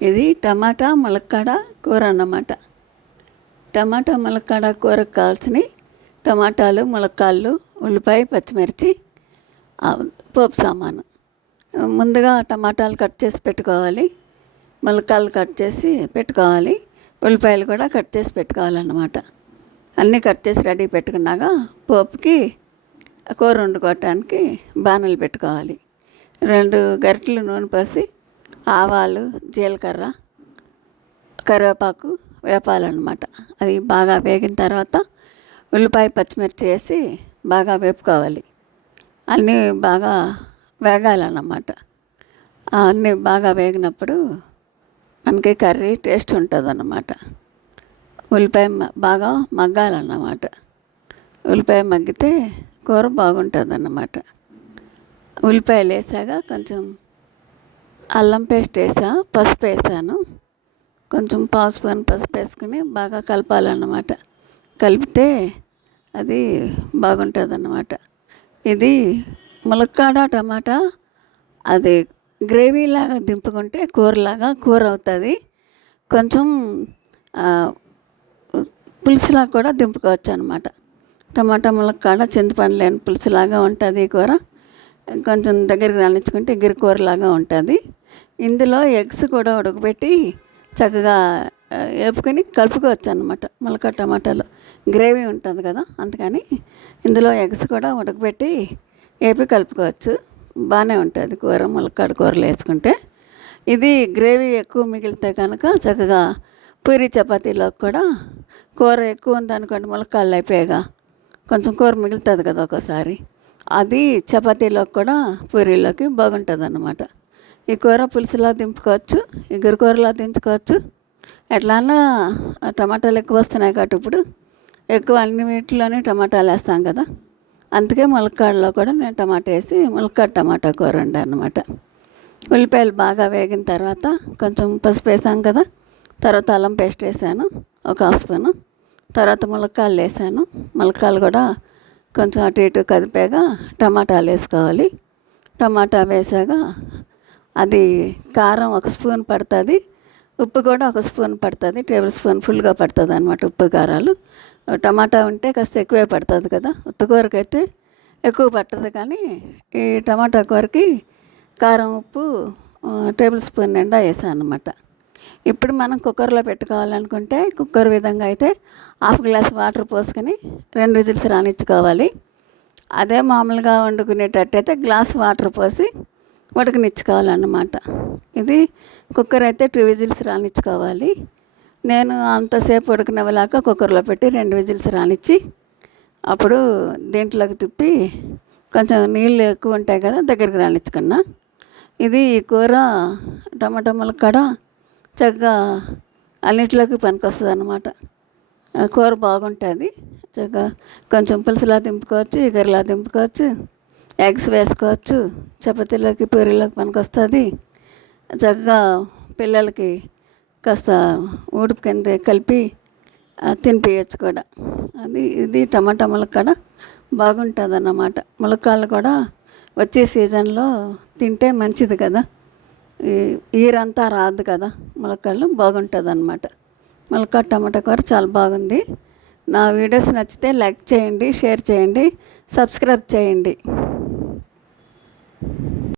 ఇది టమాటా ములక్కాడ కూర అన్నమాట. టమాటా ములక్కాడ కూరకు కావాల్సినవి టమాటాలు, ములక్కాడలు, ఉల్లిపాయ, పచ్చిమిర్చి, పోపు సామాను. ముందుగా టమాటాలు కట్ చేసి పెట్టుకోవాలి, ములక్కాడలు కట్ చేసి పెట్టుకోవాలి, ఉల్లిపాయలు కూడా కట్ చేసి పెట్టుకోవాలన్నమాట. అన్నీ కట్ చేసి రెడీ పెట్టుకున్నాక పోపుకి కూర వండుకోవటానికి బాణలు పెట్టుకోవాలి. 2 గరిటెలు నూనె పోసి ఆవాలు, జీలకర్ర, కరివేపాకు వేపాలన్నమాట. అది బాగా వేగిన తర్వాత ఉల్లిపాయ, పచ్చిమిర్చి వేసి బాగా వేపుకోవాలి. అన్నీ బాగా వేగాలన్నమాట. అన్నీ బాగా వేగినప్పుడు మనకి కర్రీ టేస్ట్ ఉంటుంది అన్నమాట. ఉల్లిపాయ బాగా మగ్గాలన్నమాట. ఉల్లిపాయ మగ్గితే కూర బాగుంటుంది అన్నమాట. ఉల్లిపాయలు వేసాక కొంచెం అల్లం పేస్ట్ వేసా, పసుపు వేసాను. కొంచెం పావు స్పూన్ పసుపు వేసుకుని బాగా కలపాలన్నమాట. కలిపితే అది బాగుంటుంది అన్నమాట. ఇది ములక్కాడ టమాటా అది గ్రేవీలాగా దింపుకుంటే కూరలాగా కూర అవుతుంది. కొంచెం పులుసులా కూడా దింపుకోవచ్చు అనమాట. టమాటా ములక్కాడ చింతపండు లేని పులుసులాగా ఉంటుంది ఈ కూర. కొంచెం దగ్గరికి రానిచ్చుకుంటే ఎగిరి కూరలాగా ఉంటుంది. ఇందులో ఎగ్స్ కూడా ఉడకబెట్టి చక్కగా వేపుకొని కలుపుకోవచ్చు అనమాట. ములక్కాడ టమాటాలో గ్రేవీ ఉంటుంది కదా, అందుకని ఇందులో ఎగ్స్ కూడా ఉడకబెట్టి వేపి కలుపుకోవచ్చు. బాగానే ఉంటుంది కూర, ములక్కాడ కూరలు వేసుకుంటే. ఇది గ్రేవీ ఎక్కువ మిగిలితే కనుక చక్కగా పూరి చపాతీలోకి కూడా, కూర ఎక్కువ ఉందనుకోండి ములక్కాడలు అయిపోయాగా కొంచెం కూర మిగులుతుంది కదా ఒక్కోసారి, అది చపాతీలోకి కూడా పూరీలోకి బాగుంటుంది అన్నమాట. ఈ కూర పులుసులా దింపుకోవచ్చు, ఎగురు కూరలా దించుకోవచ్చు. ఎట్లన్నా టమాటాలు ఎక్కువ వస్తున్నాయి కాబట్టి ఇప్పుడు ఎక్కువ అన్ని వీటిలోనే టమాటాలు వేస్తాం కదా, అందుకే ములక్కాడలో కూడా నేను టమాటా వేసి ములక్కాడ టమాటా కూర వండాను అన్నమాట. ఉల్లిపాయలు బాగా వేగిన తర్వాత కొంచెం పసుపు వేసాం కదా, తర్వాత అల్లం పేస్ట్ వేసాను ఒక హాఫ్ స్పూను, తర్వాత ములక్కాడలు వేసాను. ములక్కాడలు కూడా కొంచెం అటు ఇటు కదిపాక టమాటాలు వేసుకోవాలి. టమాటా వేసాక అది కారం 1 స్పూన్ పడుతుంది, ఉప్పు కూడా 1 స్పూన్ పడుతుంది. టేబుల్ స్పూన్ ఫుల్గా పడుతుంది అనమాట ఉప్పు కారాలు. టమాటా ఉంటే కాస్త ఎక్కువే పడుతుంది కదా, ఉత్తుకూరకైతే ఎక్కువ పట్టదు. కానీ ఈ టమాటా కూరకి కారం, ఉప్పు టేబుల్ స్పూన్ నిండా వేసాను అనమాట. ఇప్పుడు మనం కుక్కర్లో పెట్టుకోవాలనుకుంటే కుక్కర్ విధంగా అయితే 1/2 గ్లాస్ వాటర్ పోసుకొని 2 విజిల్స్ రానిచ్చుకోవాలి. అదే మామూలుగా వండుకునేటట్టయితే గ్లాస్ వాటర్ పోసి ఉడకనిచ్చుకోవాలన్నమాట. ఇది కుక్కర్ అయితే 2 విజిల్స్ రానిచ్చుకోవాలి. నేను అంతసేపు ఉడకనివ్వలేక కుక్కర్లో పెట్టి 2 విజిల్స్ రానిచ్చి అప్పుడు దీంట్లోకి తిప్పి కొంచెం నీళ్ళు ఎక్కువ ఉంటాయి కదా దగ్గరికి రానిచ్చుకున్నా. ఇది ఈ కూర టమాటా ములక్కాడ చక్కగా అన్నిటిలోకి పనికొస్తుంది అన్నమాట. కూర బాగుంటుంది. చక్కగా కొంచెం పులుసులా దింపుకోవచ్చు, ఎగరిలా దింపుకోవచ్చు, ఎగ్స్ వేసుకోవచ్చు, చపాతీలోకి పూరీలోకి పనికొస్తుంది. చక్కగా పిల్లలకి కాస్త ఊడుపు కింద కలిపి తినిపించచ్చు కూడా. ఇది టమాటా ములక్కాడ బాగుంటుంది అన్నమాట. ములక్కాడలు కూడా వచ్చే సీజన్లో తింటే మంచిది కదా, ఈరంతా రాదు కదా, ములక్కాడలు బాగుంటుంది అన్నమాట. ములక్కాడ టమాటా కూర చాలా బాగుంది. నా వీడియోస్ నచ్చితే లైక్ చేయండి, షేర్ చేయండి, సబ్స్క్రైబ్ చేయండి.